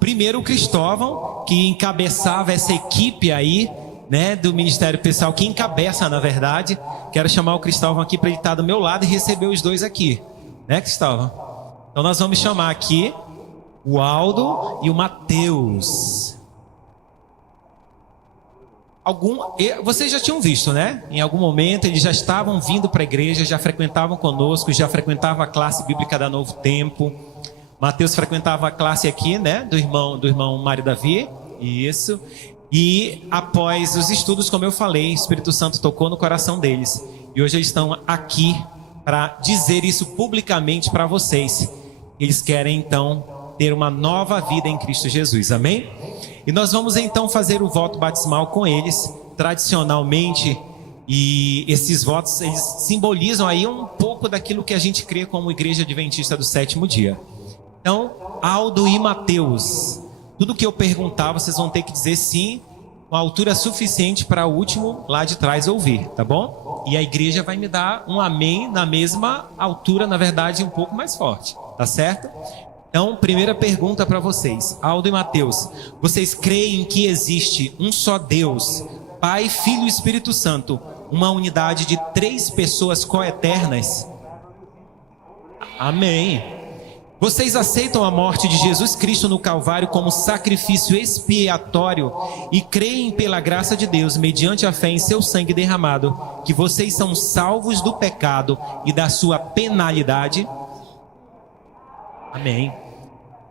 Primeiro o Cristóvão, que encabeçava essa equipe aí, né, do Ministério Pessoal, que encabeça, na verdade. Quero chamar o Cristóvão aqui para ele estar do meu lado e receber os dois aqui. Né, Cristóvão? Então nós vamos chamar aqui o Aldo e o Mateus. Vocês já tinham visto, né? Em algum momento eles já estavam vindo para a igreja, já frequentavam conosco, já frequentavam a classe bíblica da Novo Tempo. Mateus frequentava a classe aqui, né? Do irmão Mário Davi. Isso. E após os estudos, como eu falei, o Espírito Santo tocou no coração deles. E hoje eles estão aqui para dizer isso publicamente para vocês. Eles querem então ter uma nova vida em Cristo Jesus. Amém? E nós vamos então fazer o voto batismal com eles, tradicionalmente, e esses votos, eles simbolizam aí um pouco daquilo que a gente crê como Igreja Adventista do Sétimo Dia. Então, Aldo e Mateus, tudo que eu perguntar, vocês vão ter que dizer sim, com altura suficiente para o último lá de trás ouvir, tá bom? E a igreja vai me dar um amém na mesma altura, na verdade, um pouco mais forte, tá certo? Então, primeira pergunta para vocês, Aldo e Mateus, vocês creem que existe um só Deus, Pai, Filho e Espírito Santo, uma unidade de 3 pessoas coeternas? Amém. Vocês aceitam a morte de Jesus Cristo no Calvário como sacrifício expiatório e creem pela graça de Deus, mediante a fé em seu sangue derramado, que vocês são salvos do pecado e da sua penalidade? Amém.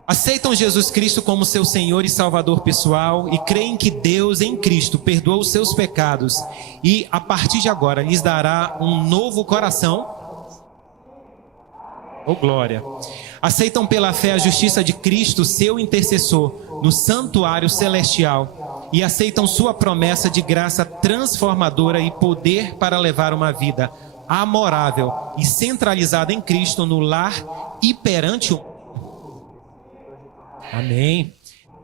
Aceitam Jesus Cristo como seu Senhor e Salvador pessoal e creem que Deus em Cristo perdoa os seus pecados e a partir de agora lhes dará um novo coração? Oh, glória. Aceitam pela fé a justiça de Cristo, seu intercessor, no santuário celestial e aceitam sua promessa de graça transformadora e poder para levar uma vida amorável e centralizada em Cristo no lar e perante o... Amém.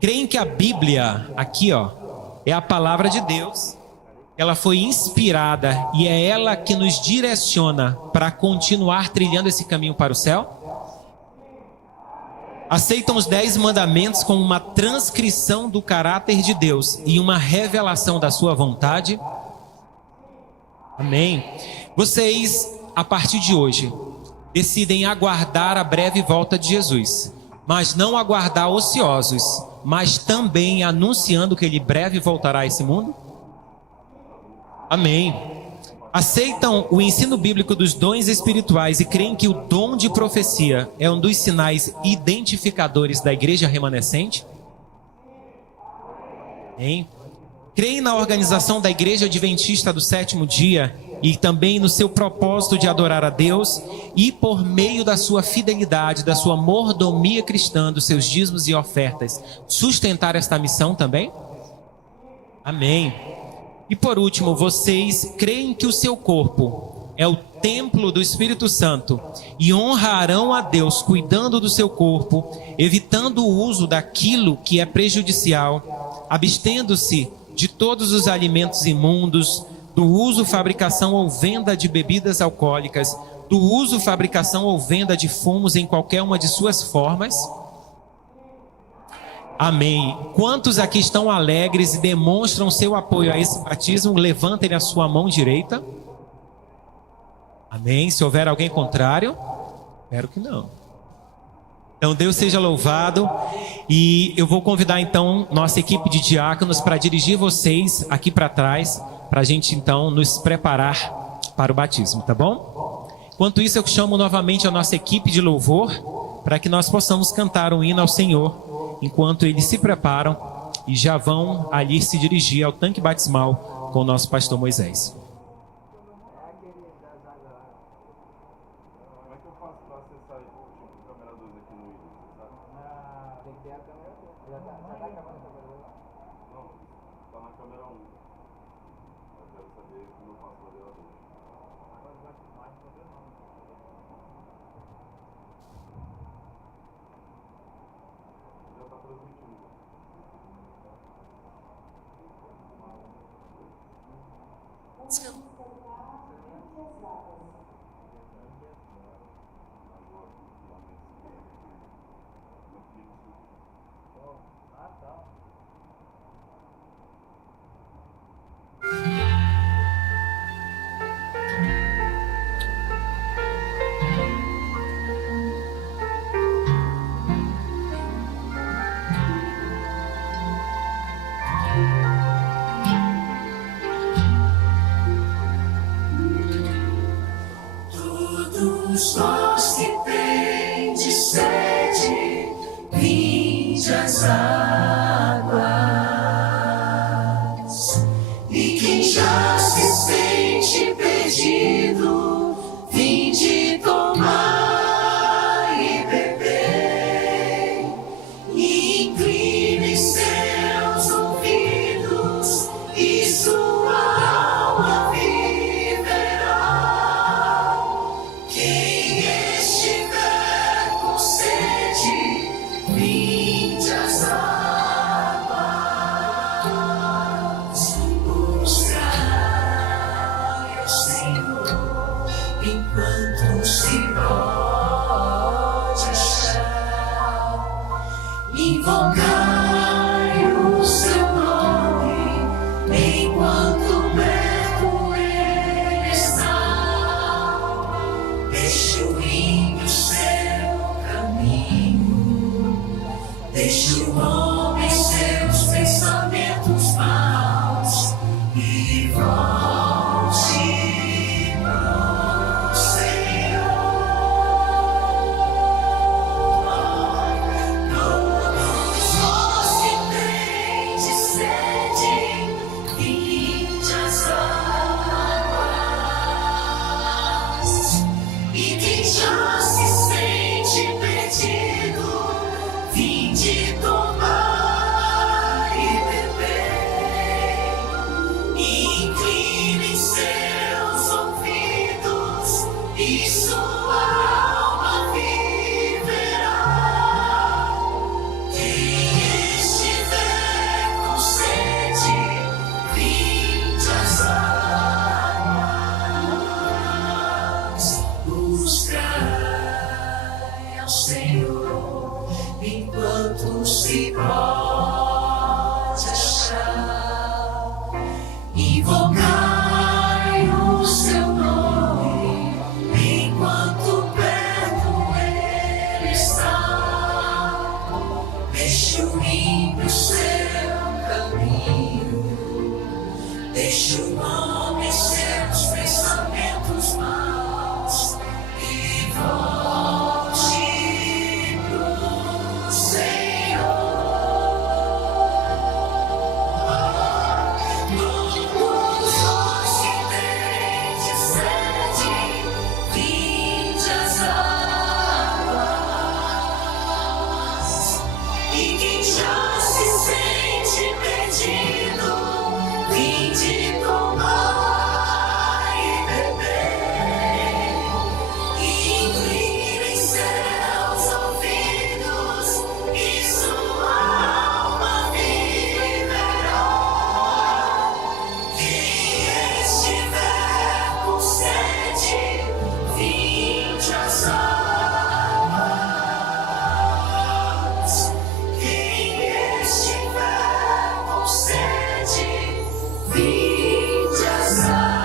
Creem que a Bíblia, aqui ó, é a palavra de Deus. Ela foi inspirada e é ela que nos direciona para continuar trilhando esse caminho para o céu? Aceitam os 10 mandamentos como uma transcrição do caráter de Deus e uma revelação da sua vontade? Amém. Vocês, a partir de hoje, decidem aguardar a breve volta de Jesus, mas não aguardar ociosos, mas também anunciando que ele breve voltará a esse mundo? Amém. Aceitam o ensino bíblico dos dons espirituais e creem que o dom de profecia é um dos sinais identificadores da igreja remanescente? Amém. Creem na organização da Igreja Adventista do Sétimo Dia e também no seu propósito de adorar a Deus e por meio da sua fidelidade, da sua mordomia cristã, dos seus dízimos e ofertas, sustentar esta missão também? Amém. E por último, vocês creem que o seu corpo é o templo do Espírito Santo e honrarão a Deus cuidando do seu corpo, evitando o uso daquilo que é prejudicial, abstendo-se de todos os alimentos imundos, do uso, fabricação ou venda de bebidas alcoólicas, do uso, fabricação ou venda de fumos em qualquer uma de suas formas? Amém. Quantos aqui estão alegres e demonstram seu apoio a esse batismo? Levantem a sua mão direita. Amém. Se houver alguém contrário, espero que não. Então Deus seja louvado. E eu vou convidar então nossa equipe de diáconos para dirigir vocês aqui para trás, para a gente então nos preparar para o batismo, tá bom? Enquanto isso, eu chamo novamente a nossa equipe de louvor para que nós possamos cantar um hino ao Senhor, enquanto eles se preparam e já vão ali se dirigir ao tanque batismal com o nosso pastor Moisés. as águas. E quem já se sente perdido, vinde tomar e beber. E incline seus ouvidos e sua alma viverá. Quem estiver com sede, vinde às águas. Buscai ao Senhor enquanto se pode achar. Invocai o seu nome enquanto perto ele está. Deixe o ímpio seu caminho, deixe o homem seus pensamentos maus e volte pro Senhor. Todos nós que tendes sede, vinde às águas. E quem já se sente perdido, vinde tomar e beber. E incline seus ouvidos e sua alma viverá. Quem estiver com sede, vinde às águas. Buscai ao Senhor enquanto se pode achar. Invocai o seu nome enquanto perto ele está. Deixe o ímpio seu caminho, deixe o homem seus pensamentos maus e volte pro Senhor. Todos nós que tendes sede, vinde às águas. E quem já se sente perdido, vinde tomar e beber. E incline seus ouvidos e sua alma viverá. Quem estiver com sede, vinde às águas. Quem estiver com sede, vinde às águas.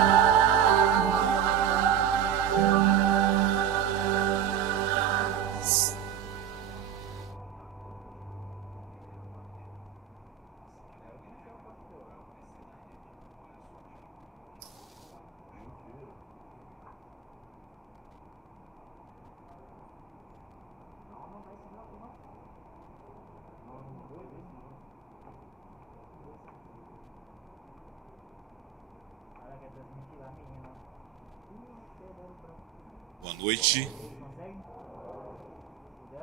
Boa noite.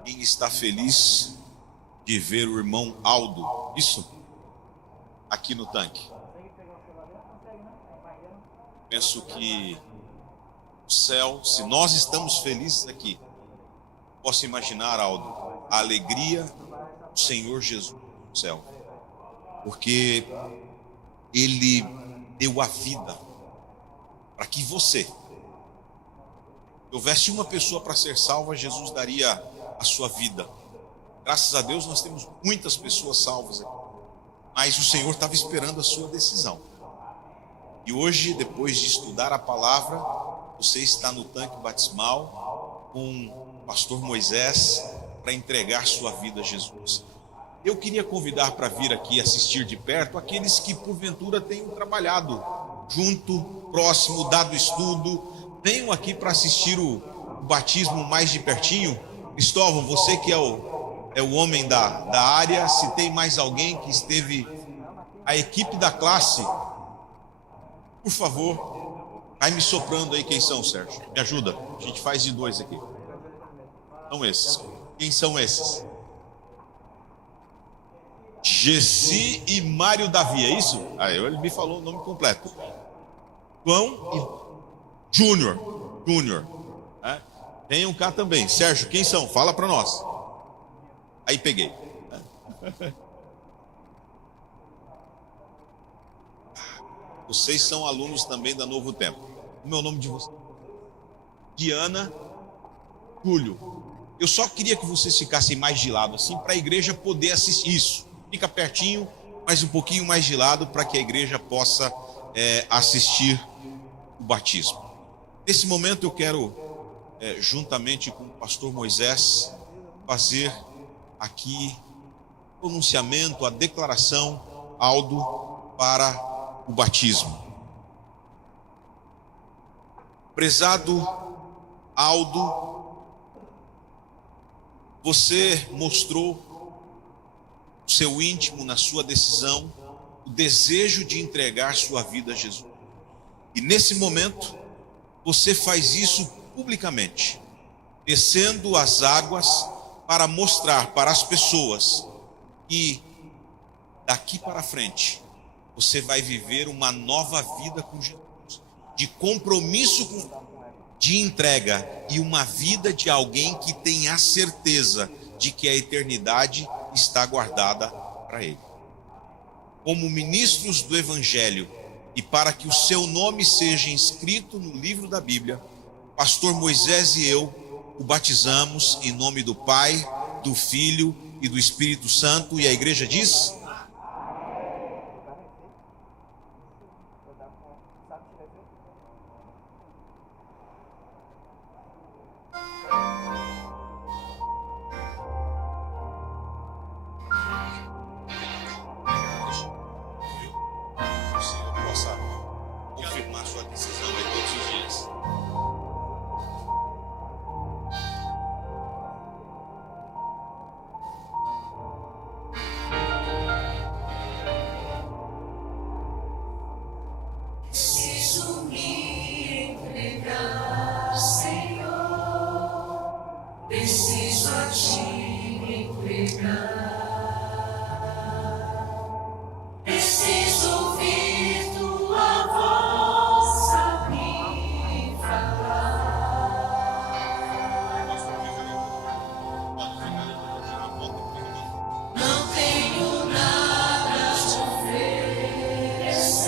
Quem está feliz de ver o irmão Aldo, isso? Aqui no tanque. Penso que o céu, se nós estamos felizes aqui, posso imaginar, Aldo, a alegria do Senhor Jesus no céu. Porque Ele deu a vida para que você, se houvesse uma pessoa para ser salva, Jesus daria a sua vida. Graças a Deus nós temos muitas pessoas salvas aqui, mas o Senhor estava esperando a sua decisão. E hoje, depois de estudar a palavra, você está no tanque batismal com o pastor Moisés para entregar sua vida a Jesus. Eu queria convidar para vir aqui assistir de perto aqueles que porventura tenham trabalhado junto, próximo, dado estudo. Venham aqui para assistir o batismo mais de pertinho. Cristóvão, você que é o é o homem da área. Se tem mais alguém que esteve, a equipe da classe, por favor, vai me soprando aí quem são, Sérgio. Me ajuda, a gente faz de dois aqui. São esses. Quem são esses? Gessi e Mário Davi, é isso? Ele me falou o nome completo. João e Júnior. Né? Tem um cá também. Sérgio, quem são? Fala para nós. Aí peguei. Vocês são alunos também da Novo Tempo. Como é o nome de vocês? Diana, Júlio. Eu só queria que vocês ficassem mais de lado, assim, para a igreja poder assistir isso. Fica pertinho, mas um pouquinho mais de lado, para que a igreja possa assistir o batismo. Nesse momento eu quero, juntamente com o pastor Moisés, fazer aqui o pronunciamento, a declaração, Aldo, para o batismo. Prezado Aldo, você mostrou o seu íntimo na sua decisão, o desejo de entregar sua vida a Jesus. E nesse momento, você faz isso publicamente, descendo as águas para mostrar para as pessoas que daqui para frente você vai viver uma nova vida com Jesus, de compromisso, de entrega, e uma vida de alguém que tem a certeza de que a eternidade está guardada para ele. Como ministros do Evangelho, e para que o seu nome seja inscrito no livro da Bíblia, pastor Moisés e eu o batizamos em nome do Pai, do Filho e do Espírito Santo, e a igreja diz: o Senhor possa confirmar sua decisão aí todos os dias. Preciso me entregar, Senhor. Preciso a ti me entregar. Preciso ouvir tua voz a me falar. Não tenho nada a te oferecer,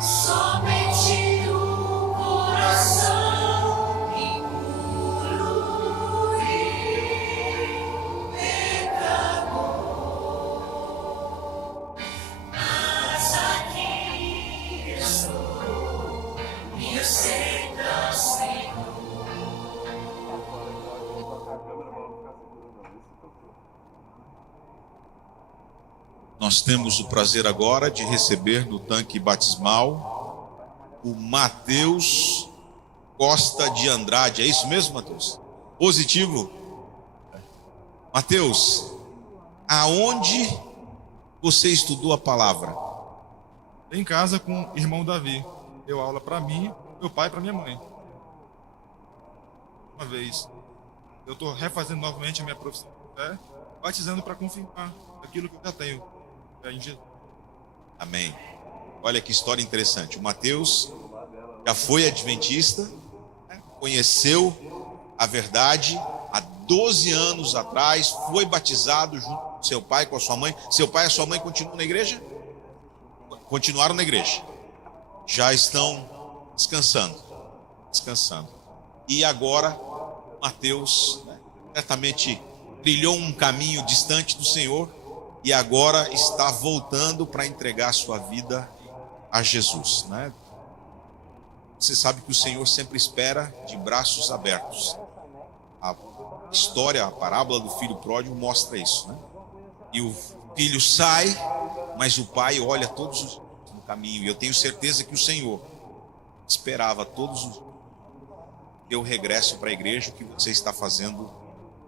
somente o coração impuro e pecador. Mas aqui estou, me aceita, Senhor. Nós temos o prazer agora de receber no tanque batismal o Mateus Costa de Andrade. É isso mesmo, Mateus? Positivo? Mateus, aonde você estudou a palavra? Em casa com o irmão Davi. Deu aula para mim, meu pai e para minha mãe. Uma vez. Eu estou refazendo novamente a minha profissão de fé, batizando para confirmar aquilo que eu já tenho. Em Jesus. Amém. Olha que história interessante. O Mateus já foi adventista, conheceu a verdade há 12 anos atrás, foi batizado junto com seu pai, com a sua mãe. Seu pai e a sua mãe continuam na igreja? Continuaram na igreja. Já estão descansando. E agora, Mateus, certamente trilhou um caminho distante do Senhor e agora está voltando para entregar sua vida a Jesus, né? Você sabe que o Senhor sempre espera de braços abertos. A história, a parábola do filho pródigo mostra isso, né? E o filho sai, mas o pai olha todos os dias no caminho. E eu tenho certeza que o Senhor esperava todos os dias. Eu regresso para a igreja, o que você está fazendo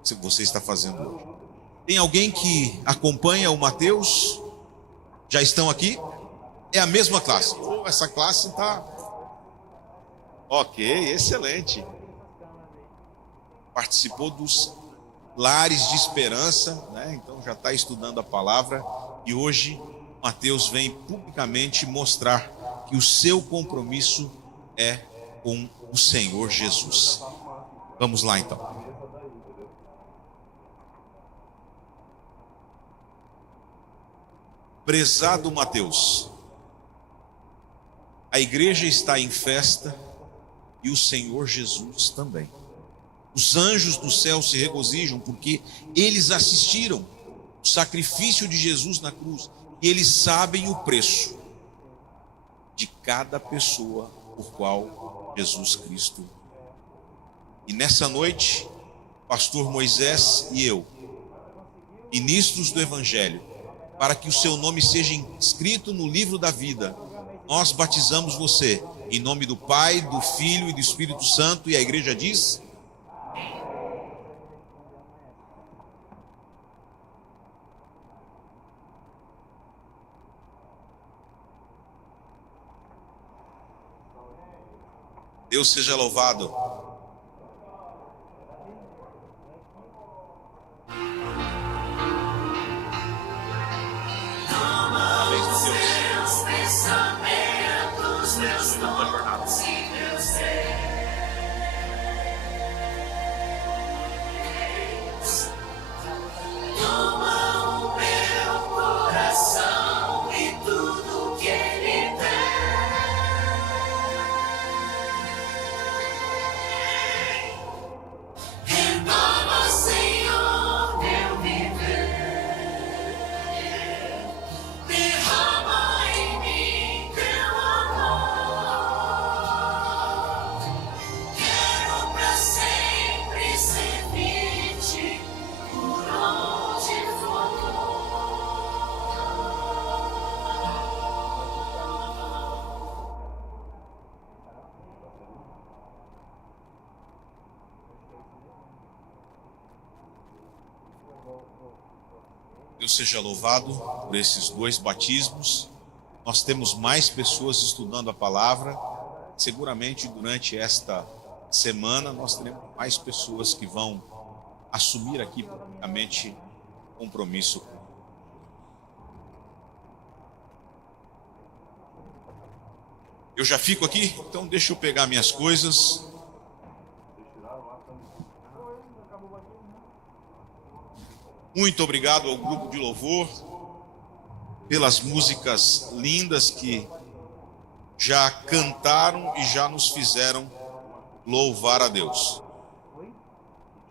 que você está fazendo hoje. Tem alguém que acompanha o Mateus? Já estão aqui? É a mesma classe. Oh, essa classe está... Ok, excelente. Participou dos Lares de Esperança, né? Então já está estudando a palavra. E hoje Mateus vem publicamente mostrar que o seu compromisso é com o Senhor Jesus. Vamos lá então. Prezado Mateus, a igreja está em festa e o Senhor Jesus também. Os anjos do céu se regozijam porque eles assistiram o sacrifício de Jesus na cruz e eles sabem o preço de cada pessoa por qual Jesus Cristo. E nessa noite, pastor Moisés e eu, ministros do Evangelho, para que o seu nome seja inscrito no livro da vida, nós batizamos você em nome do Pai, do Filho e do Espírito Santo. E a igreja diz: Deus seja louvado. Deus seja louvado por esses 2 batismos. Nós temos mais pessoas estudando a palavra. Seguramente durante esta semana nós teremos mais pessoas que vão assumir aqui publicamente compromisso. Eu já fico aqui, então deixa eu pegar minhas coisas. Muito obrigado ao grupo de louvor pelas músicas lindas que já cantaram e já nos fizeram louvar a Deus.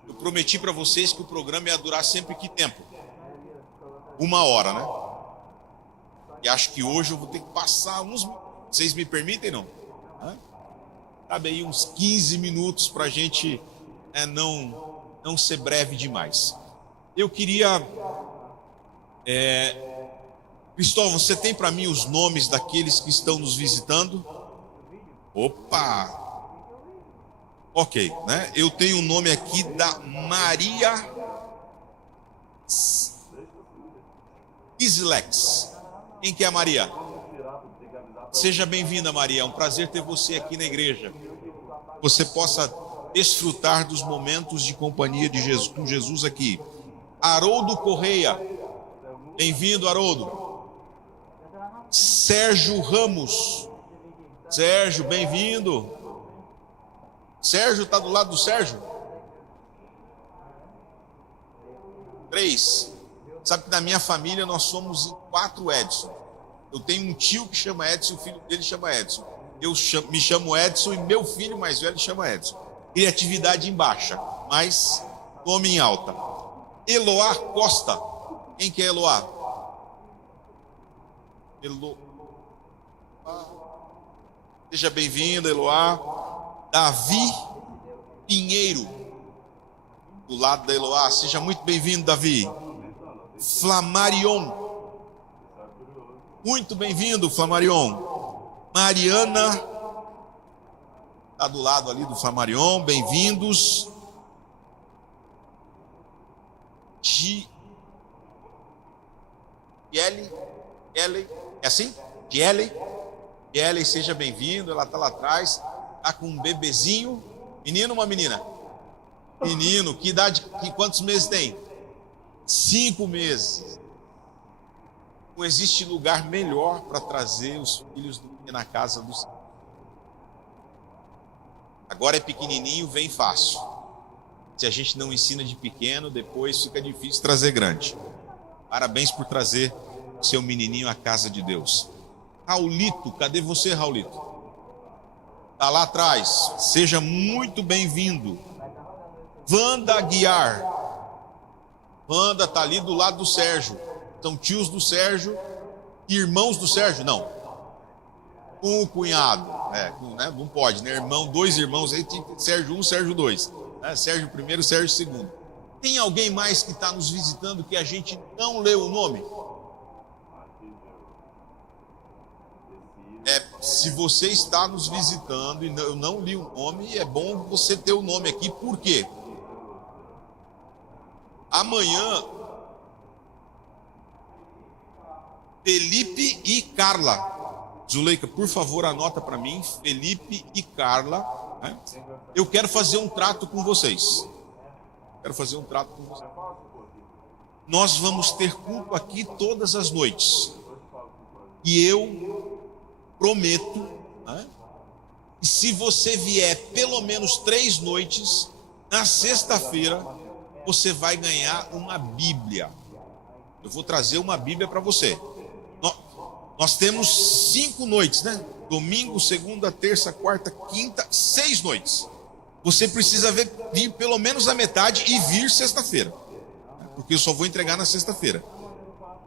Eu prometi para vocês que o programa ia durar sempre que tempo? 1 hora, né? E acho que hoje eu vou ter que passar uns... Vocês me permitem, não? Cabe aí uns 15 minutos para a gente não ser breve demais. Eu queria... Cristóvão, você tem para mim os nomes daqueles que estão nos visitando? Opa! Ok, né? Eu tenho o nome aqui da Maria Islex. Quem que é a Maria? Seja bem-vinda, Maria. É um prazer ter você aqui na igreja. Você possa desfrutar dos momentos de companhia de Jesus, com Jesus aqui. Haroldo Correia. Bem-vindo, Haroldo. Sérgio Ramos. Sérgio, bem-vindo. Sérgio, está do lado do Sérgio? 3. Sabe que na minha família nós somos em 4 Edson. Eu tenho um tio que chama Edson, o filho dele chama Edson. Me chamo Edson e meu filho mais velho chama Edson. Criatividade em baixa, mas nome em alta. Eloá Costa. Quem que é Eloá? Seja bem-vindo, Eloá. Davi Pinheiro, do lado da Eloá. Seja muito bem-vindo, Davi. Flamarion. Muito bem-vindo, Flamarion. Mariana, está do lado ali do Flamarion. Bem-vindos. Ellen, é assim? Ellen, seja bem-vindo. Ela está lá atrás, está com um bebezinho. Menino ou uma menina? Menino, que idade, quantos meses tem? 5 meses. Não existe lugar melhor para trazer os filhos do que na casa do Senhor. Agora é pequenininho, vem fácil. Se a gente não ensina de pequeno, depois fica difícil trazer grande. Parabéns por trazer o seu menininho à casa de Deus. Raulito, cadê você, Raulito? Está lá atrás. Seja muito bem-vindo. Wanda Aguiar. Wanda está ali do lado do Sérgio. São tios do Sérgio e irmãos do Sérgio, não. Um cunhado, não pode, né? Irmão, 2 irmãos, aí tem Sérgio 1, Sérgio 2. Né? Sérgio 1, Sérgio 2. Tem alguém mais que está nos visitando que a gente não leu o nome? Se você está nos visitando e eu não li o nome, é bom você ter o nome aqui, por quê? Amanhã, Felipe e Carla. Zuleika, por favor, anota para mim. Felipe e Carla. Né? Eu quero fazer um trato com vocês. Nós vamos ter culto aqui todas as noites. E eu prometo, né, que se você vier pelo menos 3 noites, na sexta-feira, você vai ganhar uma Bíblia. Eu vou trazer uma Bíblia para você. Nós temos 5 noites, né? Domingo, segunda, terça, quarta, quinta, 6 noites. Você precisa vir pelo menos a metade e vir sexta-feira. Porque eu só vou entregar na sexta-feira.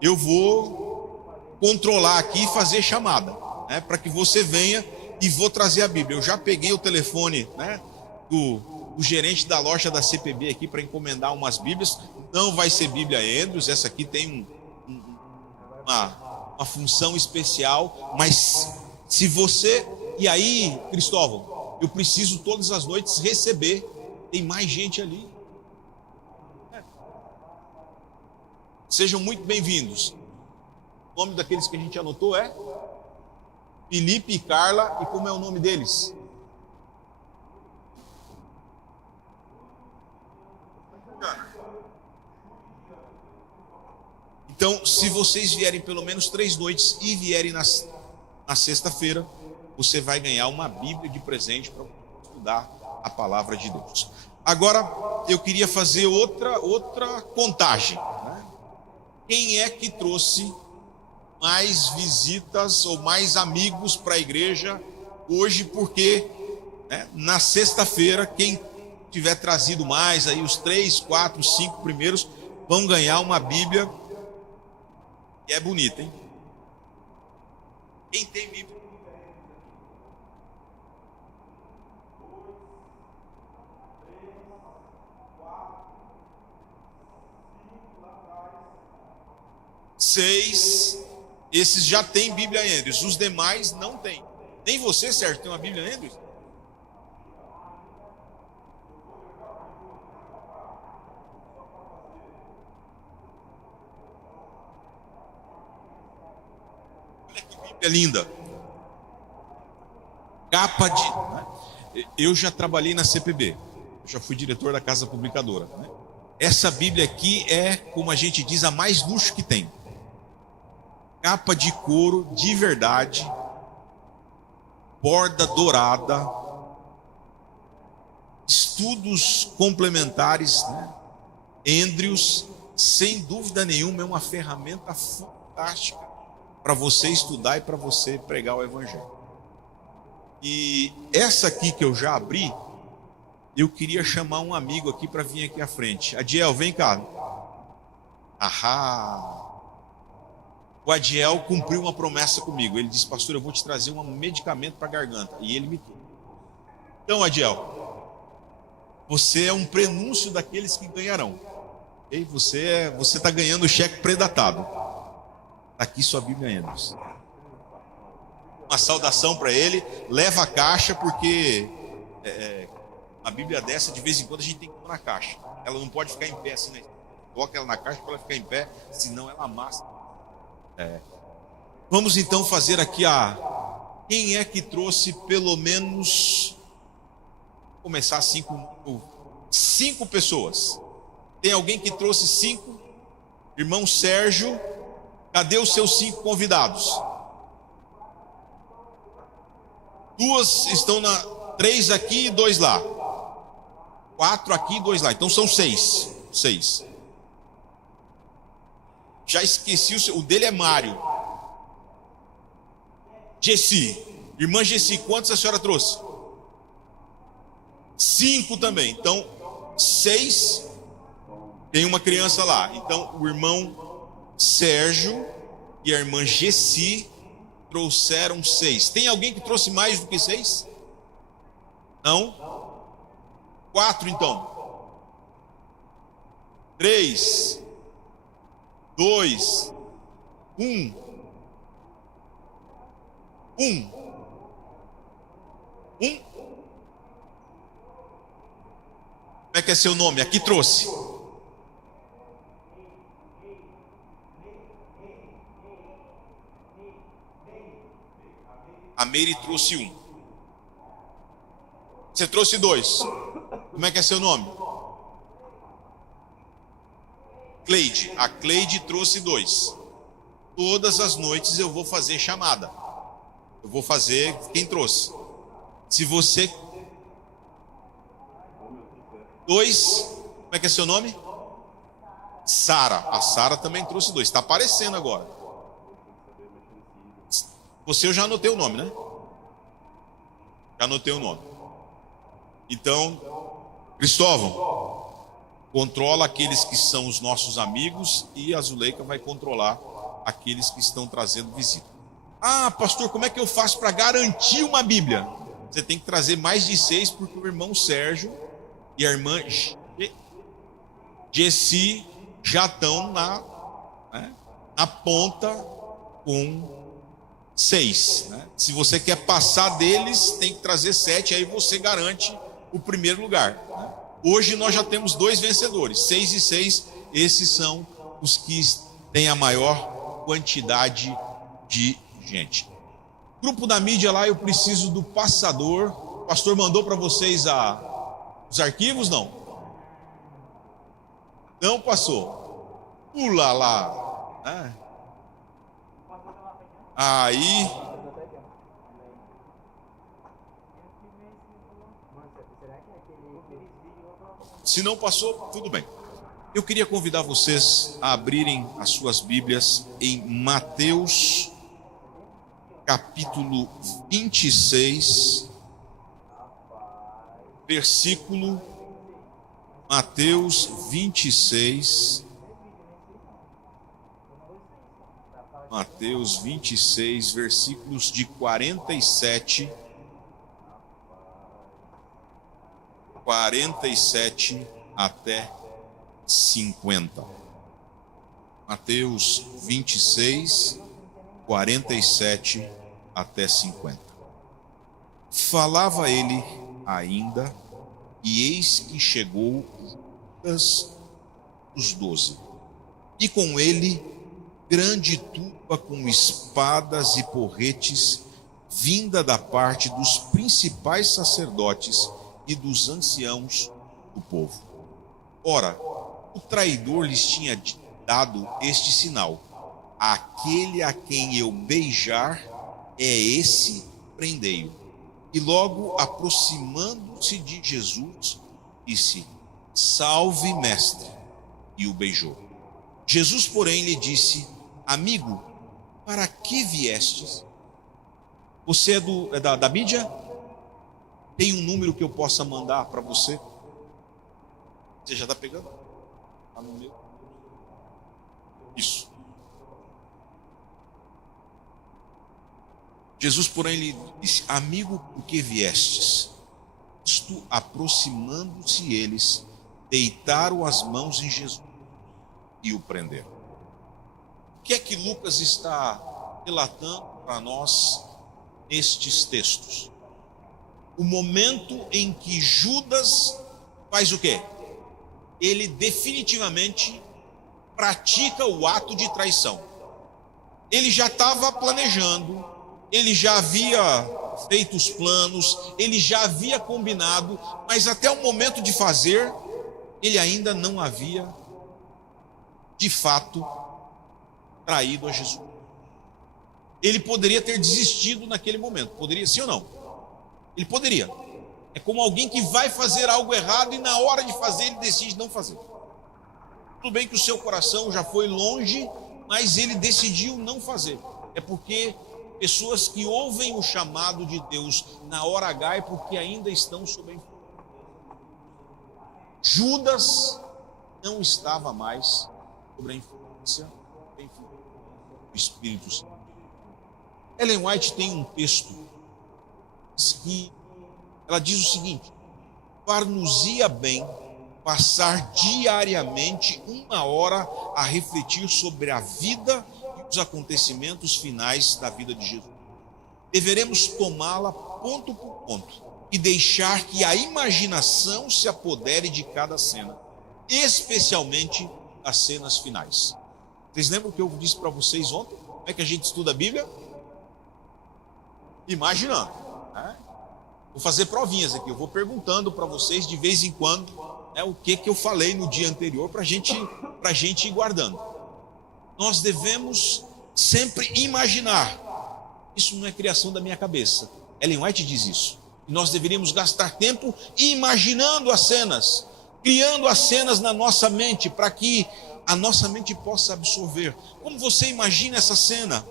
Eu vou controlar aqui e fazer chamada, né? Para que você venha e vou trazer a Bíblia. Eu já peguei o telefone, né, do gerente da loja da CPB aqui para encomendar umas Bíblias. Não vai ser Bíblia Andrews, essa aqui tem uma função especial, mas se você... E aí, Cristóvão, eu preciso todas as noites receber, tem mais gente ali. Sejam muito bem-vindos. O nome daqueles que a gente anotou é Felipe e Carla, e como é o nome deles? Então, se vocês vierem pelo menos 3 noites e vierem na sexta-feira, você vai ganhar uma Bíblia de presente para estudar a palavra de Deus. Agora, eu queria fazer outra contagem, né? Quem é que trouxe mais visitas ou mais amigos para a igreja hoje? Porque, né, na sexta-feira, quem tiver trazido mais, aí os 3, 4, 5 primeiros vão ganhar uma Bíblia. E é bonita, hein? Quem tem Bíblia? Seis. Esses já têm Bíblia Andrews. Os demais não têm. Nem você, Sérgio, tem uma Bíblia Andrews? Olha que Bíblia linda. Capa de... né? Eu já trabalhei na CPB. Eu já fui diretor da Casa Publicadora. Né? Essa Bíblia aqui é, como a gente diz, a mais luxo que tem. Capa de couro de verdade, borda dourada, estudos complementares, né? Andrews, sem dúvida nenhuma, é uma ferramenta fantástica para você estudar e para você pregar o Evangelho. E essa aqui que eu já abri, eu queria chamar um amigo aqui para vir aqui à frente. Adiel, vem cá. Ahá! O Adiel cumpriu uma promessa comigo. Ele disse: pastor, eu vou te trazer um medicamento para a garganta. E ele me trouxe. Então, Adiel, você é um prenúncio daqueles que ganharão. E você está ganhando o cheque predatado. Está aqui sua Bíblia Andrews. Uma saudação para ele. Leva a caixa, porque a Bíblia dessa, de vez em quando, a gente tem que pôr na caixa. Ela não pode ficar em pé assim, né? Coloca ela na caixa para ela ficar em pé, senão ela amassa. Vamos então fazer aqui quem é que trouxe pelo menos, começar assim com 5 pessoas. Tem alguém que trouxe 5? Irmão Sérgio, cadê os seus 5 convidados? 2 estão 3 aqui e 2 lá. 4 aqui e 2 lá. Então são 6. 6. Já esqueci o dele é Mário. Gessi. Irmã Gessi, quantos a senhora trouxe? 5 também. Então 6. Tem uma criança lá. Então o irmão Sérgio e a irmã Gessi trouxeram 6. Tem alguém que trouxe mais do que 6? Não? 4 então. 3, 2, 1. 1. Como é que é seu nome? Aqui trouxe. A Meire trouxe 1. Você trouxe 2. Como é que é seu nome? Cleide. A Cleide trouxe 2. Todas as noites eu vou fazer chamada. Eu vou fazer quem trouxe. Se você... 2. Como é que é seu nome? Sara. A Sara também trouxe 2. Está aparecendo agora. Você eu já anotei o nome, né? Já anotei o nome. Então, Cristóvão, controla aqueles que são os nossos amigos e a Zuleika vai controlar aqueles que estão trazendo visita. Ah, pastor, como é que eu faço para garantir uma Bíblia? Você tem que trazer mais de 6, porque o irmão Sérgio e a irmã Gessi já estão na ponta com 6, né? Se você quer passar deles, tem que trazer 7, aí você garante o primeiro lugar, né? Hoje nós já temos 2 vencedores, 6 e 6, esses são os que têm a maior quantidade de gente. Grupo da mídia lá, eu preciso do passador. O pastor mandou para vocês os arquivos, não? Não passou. Pula lá, né? Aí, se não passou, tudo bem. Eu queria convidar vocês a abrirem as suas Bíblias em Mateus, capítulo 26, versículo Mateus 26. Mateus 26, versículos de 47 até 50. Mateus 26, 47 até 50. Falava ele ainda, e eis que chegou Judas dos 12, e com ele grande turba com espadas e porretes, vinda da parte dos principais sacerdotes e dos anciãos do povo. Ora, o traidor lhes tinha dado este sinal: aquele a quem eu beijar, é esse, prendei-o. E logo, aproximando-se de Jesus, disse: salve, mestre, e o beijou. Jesus, porém, lhe disse: amigo, para que viestes? Você é da mídia? Tem um número que eu possa mandar para você? Você já está pegando? Está no meu? Isso. Jesus, porém, lhe disse: amigo, por que viestes? Isto, aproximando-se eles, deitaram as mãos em Jesus e o prenderam. O que é que Lucas está relatando para nós nestes textos? O momento em que Judas faz o quê? Ele definitivamente pratica o ato de traição. Ele já estava planejando, ele já havia feito os planos, ele já havia combinado, mas até o momento de fazer, ele ainda não havia, de fato, traído a Jesus. Ele poderia ter desistido naquele momento, poderia, sim ou não? Ele poderia. É como alguém que vai fazer algo errado e na hora de fazer ele decide não fazer. Tudo bem que o seu coração já foi longe, mas ele decidiu não fazer. É porque pessoas que ouvem o chamado de Deus na hora H é porque ainda estão sob a influência. Judas não estava mais sob a influência do Espírito Santo. Ellen White tem um texto que ela diz o seguinte: far-nos-ia bem passar diariamente 1 hora a refletir sobre a vida e os acontecimentos finais da vida de Jesus. Deveremos tomá-la ponto por ponto e deixar que a imaginação se apodere de cada cena, especialmente as cenas finais. Vocês lembram o que eu disse para vocês ontem? Como é que a gente estuda a Bíblia? Imaginando, né? Vou fazer provinhas aqui, eu vou perguntando para vocês de vez em quando, né, o que eu falei no dia anterior para a gente ir guardando. Nós devemos sempre imaginar. Isso não é criação da minha cabeça. Ellen White diz isso. E nós deveríamos gastar tempo imaginando as cenas, criando as cenas na nossa mente, para que a nossa mente possa absorver. Como você imagina essa cena?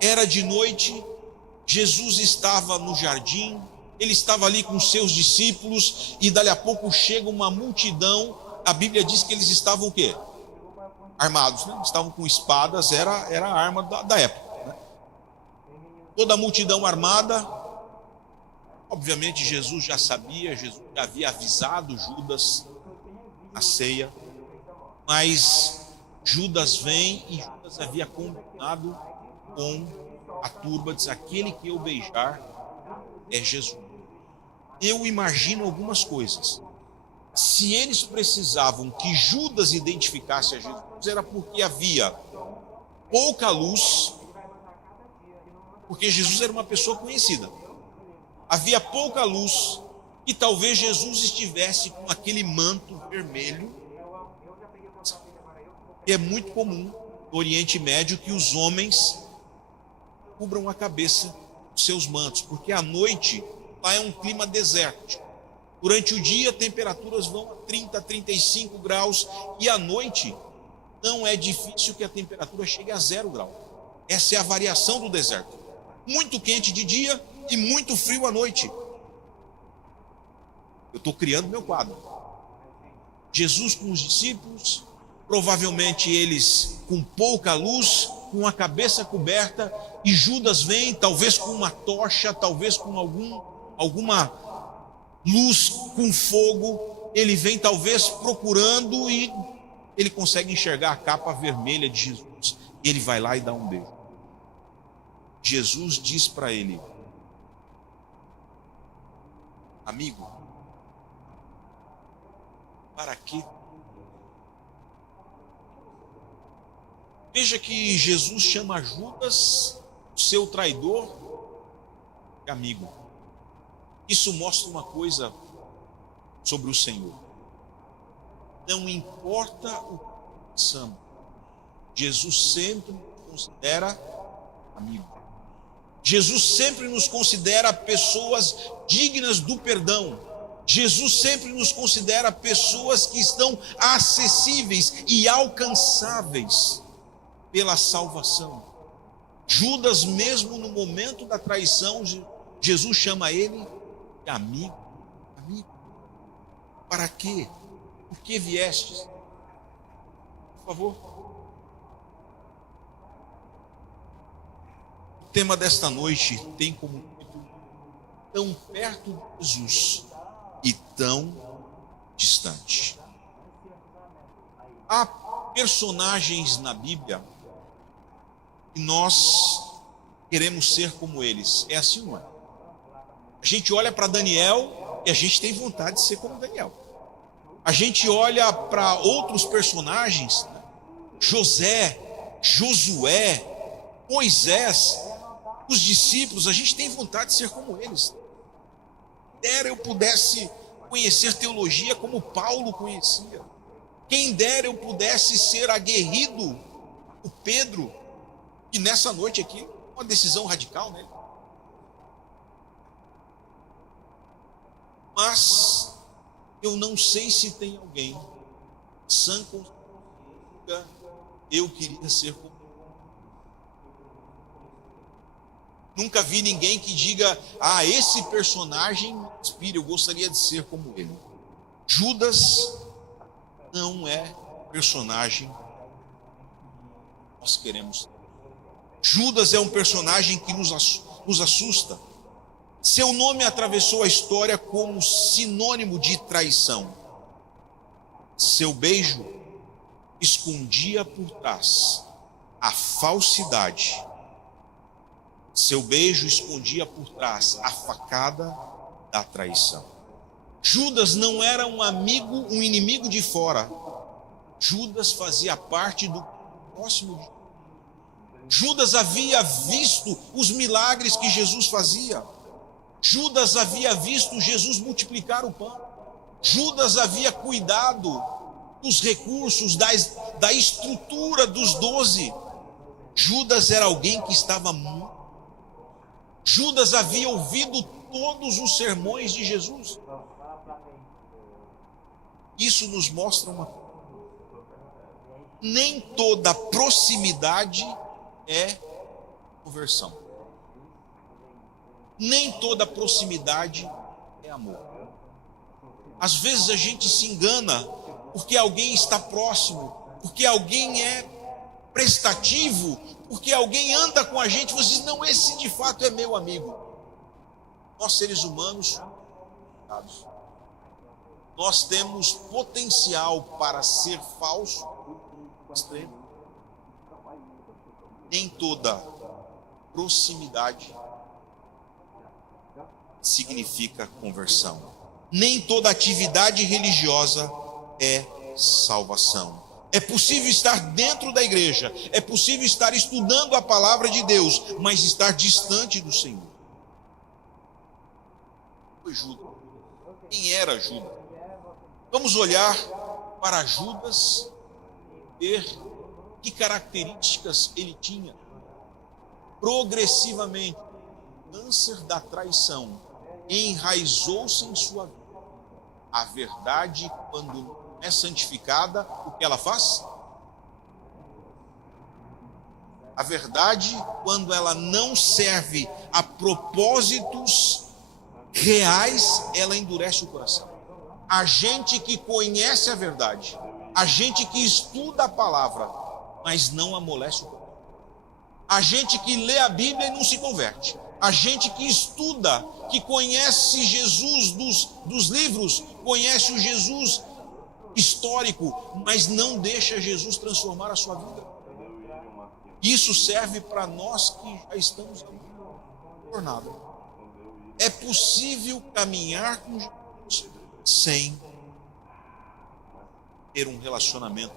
Era de noite, Jesus estava no jardim, ele estava ali com seus discípulos, e dali a pouco chega uma multidão. A Bíblia diz que eles estavam o quê? Armados, né? Estavam com espadas, era a arma da época, né? Toda a multidão armada. Obviamente Jesus já sabia, Jesus já havia avisado Judas na ceia, mas Judas vem e Judas havia combinado com a turba, diz: aquele que eu beijar é Jesus. Eu imagino algumas coisas. Se eles precisavam que Judas identificasse a Jesus, era porque havia pouca luz, porque Jesus era uma pessoa conhecida. Havia pouca luz, e talvez Jesus estivesse com aquele manto vermelho. E é muito comum no Oriente Médio que os homens cubram a cabeça dos seus mantos, porque à noite lá é um clima desértico. Durante o dia, temperaturas vão a 30, 35 graus, e à noite não é difícil que a temperatura chegue a 0 grau. Essa é a variação do deserto. Muito quente de dia e muito frio à noite. Eu estou criando meu quadro. Jesus com os discípulos, provavelmente eles com pouca luz, com a cabeça coberta, e Judas vem, talvez com uma tocha, talvez com alguma luz com fogo. Ele vem talvez procurando, e ele consegue enxergar a capa vermelha de Jesus, e ele vai lá e dá um beijo. Jesus diz para ele: amigo, para quê? Veja que Jesus chama Judas, seu traidor, de amigo. Isso mostra uma coisa sobre o Senhor. Não importa o que pensamos, Jesus sempre nos considera amigo. Jesus sempre nos considera pessoas dignas do perdão. Jesus sempre nos considera pessoas que estão acessíveis e alcançáveis pela salvação. Judas, mesmo no momento da traição, Jesus chama ele de amigo. Amigo, para quê? Por que viestes? Por favor. O tema desta noite tem como título: tão perto de Jesus e tão distante. Há personagens na Bíblia e nós queremos ser como eles. É assim, não é? A gente olha para Daniel e a gente tem vontade de ser como Daniel. A gente olha para outros personagens, né, José, Josué, Moisés, os discípulos, a gente tem vontade de ser como eles. Quem dera eu pudesse conhecer teologia como Paulo conhecia. Quem dera eu pudesse ser aguerrido, o Pedro, e nessa noite aqui, uma decisão radical, né? Mas eu não sei se tem alguém sã consciência, eu queria ser como. Nunca vi ninguém que diga, esse personagem me inspira, eu gostaria de ser como ele. Judas não é personagem que nós queremos. Judas é um personagem que nos assusta. Seu nome atravessou a história como sinônimo de traição. Seu beijo escondia por trás a falsidade. Seu beijo escondia por trás a facada da traição. Judas não era um amigo, um inimigo de fora. Judas fazia parte do próximo de Jesus. Judas havia visto os milagres que Jesus fazia. Judas havia visto Jesus multiplicar o pão. Judas havia cuidado dos recursos, da estrutura dos 12. Judas era alguém que estava muito. Judas havia ouvido todos os sermões de Jesus. Isso nos mostra uma coisa. Nem toda proximidade é conversão. Nem toda proximidade é amor. Às vezes a gente se engana porque alguém está próximo, porque alguém é prestativo, porque alguém anda com a gente, você diz, não, esse de fato é meu amigo. Nós seres humanos, nós temos potencial para ser falso. Nem toda proximidade significa conversão. Nem toda atividade religiosa é salvação. É possível estar dentro da igreja, é possível estar estudando a palavra de Deus, mas estar distante do Senhor. Foi Judas. Quem era Judas? Vamos olhar para Judas, ver que características ele tinha. Progressivamente, o câncer da traição enraizou-se em sua vida. A verdade, quando é santificada, o que ela faz? A verdade, quando ela não serve a propósitos reais, ela endurece o coração. A gente que conhece a verdade, a gente que estuda a palavra, mas não amolece o coração. A gente que lê a Bíblia e não se converte. A gente que estuda, que conhece Jesus dos livros, conhece o Jesus histórico, mas não deixa Jesus transformar a sua vida. Isso serve para nós que já estamos na jornada. É possível caminhar com Jesus sem ter um relacionamento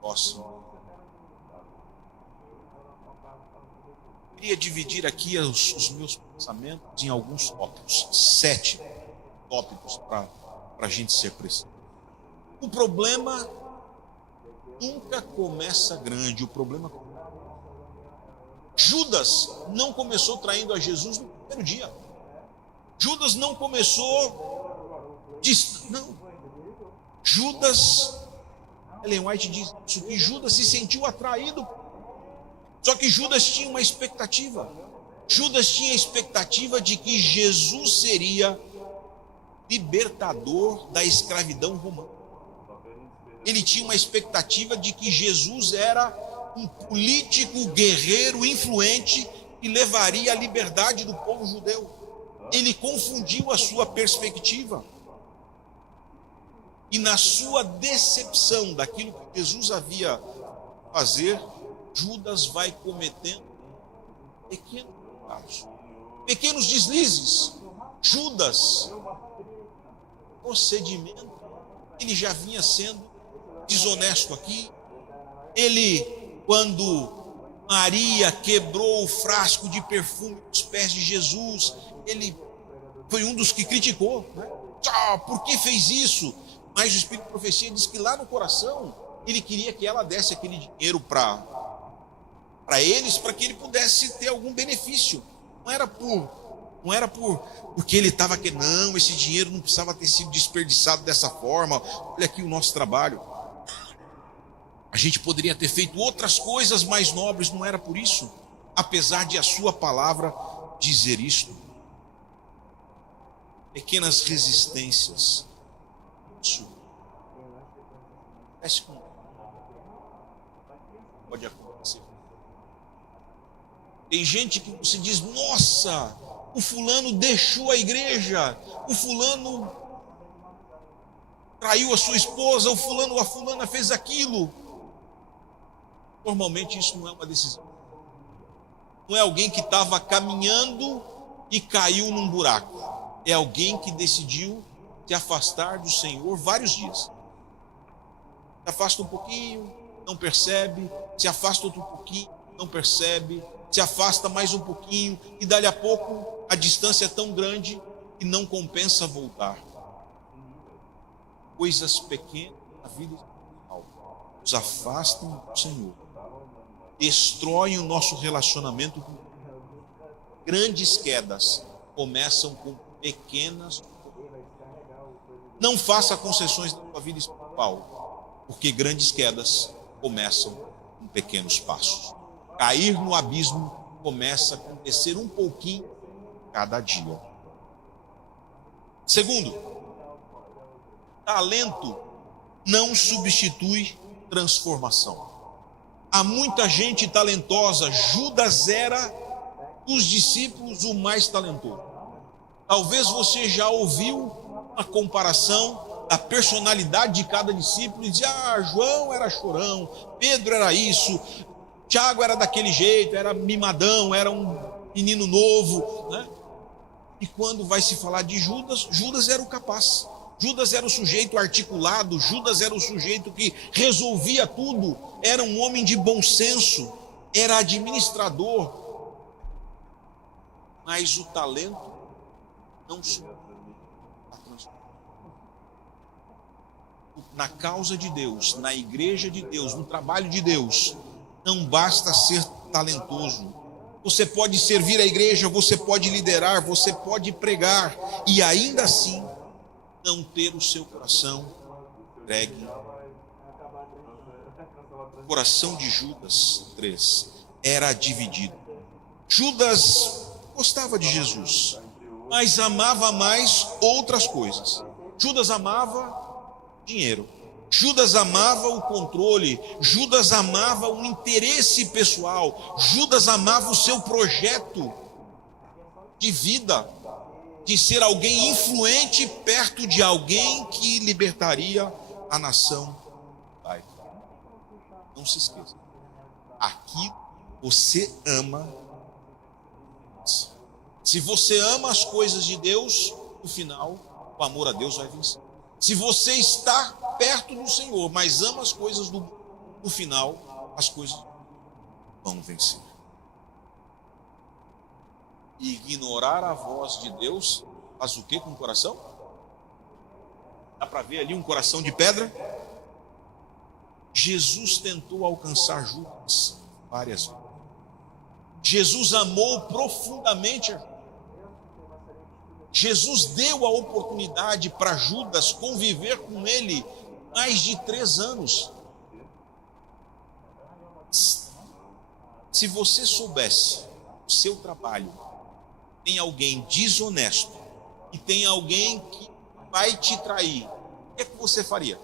próximo. Eu queria dividir aqui os meus pensamentos em alguns tópicos, 7 tópicos para a gente ser preciso. O problema nunca começa grande, o problema Judas não começou traindo a Jesus no primeiro dia. Judas não começou não. Judas, Ellen White diz isso, que Judas se sentiu atraído. Só que Judas tinha uma expectativa. Judas tinha a expectativa de que Jesus seria libertador da escravidão romana. Ele tinha uma expectativa de que Jesus era um político, guerreiro, influente, que levaria a liberdade do povo judeu. Ele confundiu a sua perspectiva. E na sua decepção daquilo que Jesus havia a fazer, Judas vai cometendo pequenos deslizes. Judas, procedimento, ele já vinha sendo desonesto aqui, Ele, quando Maria quebrou o frasco de perfume nos pés de Jesus, ele foi um dos que criticou, né? Por que fez isso? Mas o Espírito de Profecia diz que lá no coração ele queria que ela desse aquele dinheiro para eles, para que ele pudesse ter algum benefício. Não era porque ele estava que não, esse dinheiro não precisava ter sido desperdiçado dessa forma. Olha aqui o nosso trabalho. A gente poderia ter feito outras coisas mais nobres, não era por isso. Apesar de a sua palavra dizer isto. Pequenas resistências. Isso pode acontecer. Tem gente que se diz: nossa, o fulano deixou a igreja, o fulano traiu a sua esposa, o fulano ou a fulana fez aquilo. Normalmente isso não é uma decisão. Não é alguém que estava caminhando e caiu num buraco. É alguém que decidiu se afastar do Senhor vários dias. Se afasta um pouquinho, não percebe. Se afasta outro pouquinho, não percebe. Se afasta mais um pouquinho e dali a pouco a distância é tão grande que não compensa voltar. Coisas pequenas na vida espiritual nos afastam do Senhor, destroem o nosso relacionamento com Deus. Grandes quedas começam com pequenas. Não faça concessões na sua vida espiritual, porque grandes quedas começam com pequenos passos. Cair no abismo começa a acontecer um pouquinho cada dia. Segundo, talento não substitui transformação. Há muita gente talentosa. Judas era dos discípulos o mais talentoso. Talvez você já ouviu uma comparação da personalidade de cada discípulo e dizia: João era chorão, Pedro era isso, Tiago era daquele jeito, era mimadão, era um menino novo, né? E quando vai se falar de Judas, Judas era o capaz. Judas era o sujeito articulado, Judas era o sujeito que resolvia tudo, era um homem de bom senso, era administrador. Mas o talento não substitui a transformação. Na causa de Deus, na igreja de Deus, no trabalho de Deus, não basta ser talentoso. Você pode servir a igreja, você pode liderar, você pode pregar e ainda assim não ter o seu coração entregue. O coração de Judas 3 era dividido. Judas gostava de Jesus, mas amava mais outras coisas. Judas amava dinheiro, Judas amava o controle, Judas amava o interesse pessoal, Judas amava o seu projeto de vida, de ser alguém influente perto de alguém que libertaria a nação. Não se esqueça, aqui você ama. Se você ama as coisas de Deus, no final o amor a Deus vai vencer. Se você está perto do Senhor, mas ama as coisas do mundo, no final as coisas vão vencer. Ignorar a voz de Deus faz o que com o coração? Dá para ver ali um coração de pedra? Jesus tentou alcançar Judas várias vezes. Jesus amou profundamente a Judas. Jesus deu a oportunidade para Judas conviver com ele mais de 3 anos. Se você soubesse o seu trabalho, tem alguém desonesto e tem alguém que vai te trair, o que é que você faria?